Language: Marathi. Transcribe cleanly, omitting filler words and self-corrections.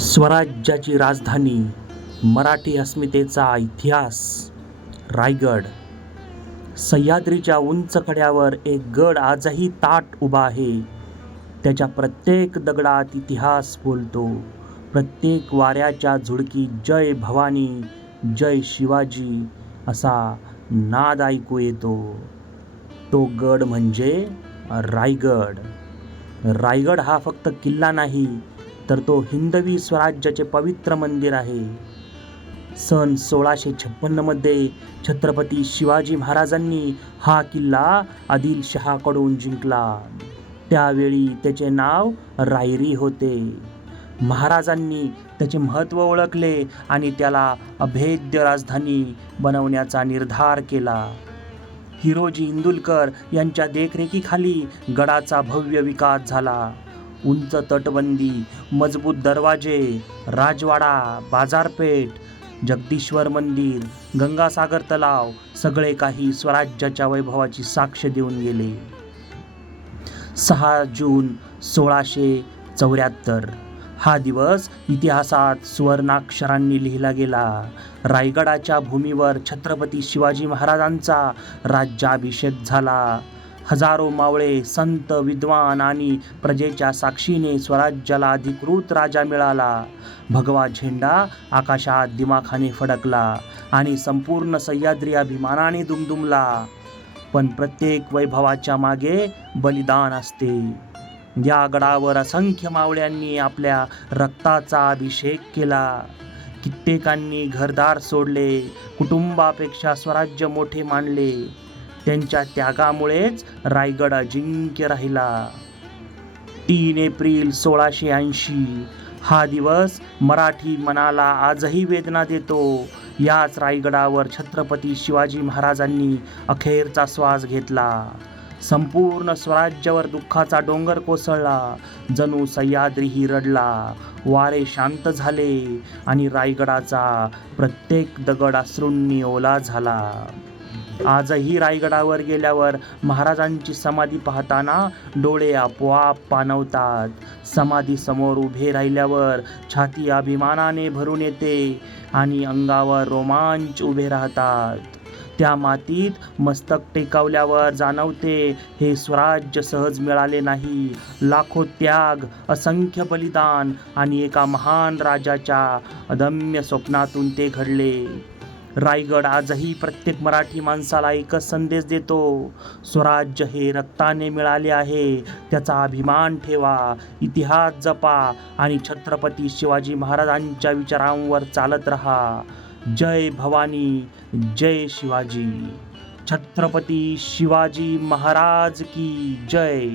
स्वराज्याची राजधानी, मराठी अस्मितेचा इतिहास, रायगड. सह्याद्रीच्या उंच कड्यावर एक गड आजही ताठ उभा आहे. त्याच्या प्रत्येक दगडात इतिहास बोलतो. प्रत्येक वाऱ्याच्या झुळकीत जय भवानी, जय शिवाजी असा नाद ऐकू येतो. तो गड म्हणजे रायगड. रायगड हा फक्त किल्ला नाही, तर तो हिंदवी स्वराज्याचे पवित्र मंदिर आहे. सन 1656 मध्ये छत्रपती शिवाजी महाराजांनी हा किल्ला आदिलशहाकडून जिंकला. त्यावेळी त्याचे नाव रायरी होते. महाराजांनी त्याचे महत्त्व ओळखले आणि त्याला अभेद्य राजधानी बनवण्याचा निर्धार केला. हिरोजी इंदुलकर यांच्या देखरेखीखाली गडाचा भव्य विकास झाला. उंच तटबंदी, मजबूत दरवाजे, राजवाडा, बाजारपेठ, जगदीश्वर मंदिर, गंगासागर तलाव सगळे काही स्वराज्याच्या वैभवाची साक्ष देऊन गेले. 6 जून 1674 हा दिवस इतिहासात सुवर्णाक्षरांनी लिहिला गेला. रायगडाच्या भूमीवर छत्रपती शिवाजी महाराजांचा राज्याभिषेक झाला. हजारो मावळे, संत, विद्वान आणि प्रजेच्या साक्षीने स्वराज्याला अधिकृत राजा मिळाला. भगवा झेंडा आकाशात दिमाखाने फडकला आणि संपूर्ण सह्याद्री अभिमानाने दुमदुमला. पण प्रत्येक वैभवाच्या मागे बलिदान असते. या गडावर असंख्य मावळ्यांनी आपल्या रक्ताचा अभिषेक केला. कित्येकांनी घरदार सोडले, कुटुंबापेक्षा स्वराज्य मोठे मानले. त्यांच्या त्यागामुळेच रायगड अजिंक्य राहिला. 3 एप्रिल 1680 हा दिवस मराठी मनाला आजही वेदना देतो. याच रायगडावर छत्रपती शिवाजी महाराजांनी अखेरचा श्वास घेतला. संपूर्ण स्वराज्यावर दुःखाचा डोंगर कोसळला. जणू सह्याद्रीही रडला. वारे शांत झाले आणि रायगडाचा प्रत्येक दगड अश्रूंनी ओला झाला. आजही रायगडावर गेल्यावर महाराजांची समाधी पाहताना डोळे आपोआप पाणवतात. समाधीसमोर उभे राहिल्यावर छाती अभिमानाने भरून येते आणि अंगावर रोमांच उभे राहतात. त्या मातीत मस्तक टेकवल्यावर जाणवते, हे स्वराज्य सहज मिळाले नाही. लाखो त्याग, असंख्य बलिदान आणि एका महान राजाच्या अदम्य स्वप्नातून ते घडले. रायगड आजही प्रत्येक मराठी माणसाला एकच संदेश देतो, स्वराज्य हे रक्ताने मिळाले आहे. त्याचा अभिमान ठेवा, इतिहास जपा आणि छत्रपती शिवाजी महाराजांच्या विचारांवर चालत राहा. जय भवानी, जय शिवाजी. छत्रपती शिवाजी महाराज की जय.